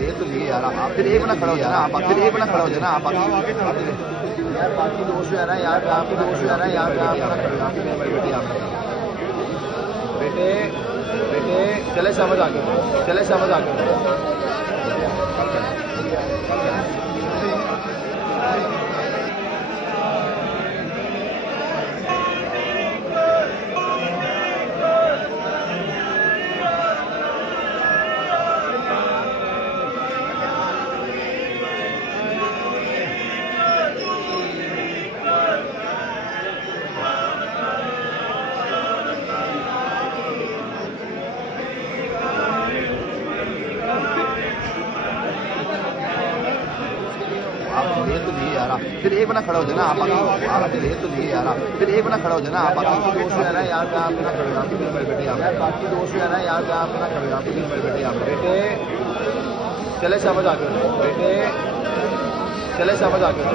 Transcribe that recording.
ले तो लिए यार, आप फिर एक बना खड़ा हो जाना, आप फिर एक बना खड़ा हो जाना, आप यार बाकी दोस्त है ना यार, आपकी दोस्त है ना यार, बेटे आप बेटे बेटे चले समझ आ गए, चले समझ आ गए। आप ले तो लिए यार, फिर एक बना खड़ा हो जाना, आप ले तो लिए यार, फिर एक बना खड़ा हो जाना, आप बाकी दोस्त है ना यार, आप ना खड़े हो मेरे बेटे, आप बाकी दोस्त है ना यार, आप ना खड़े हो मेरे बेटे, आप बेटे चले समझ आ गए, बेटे चले समझ आ गए।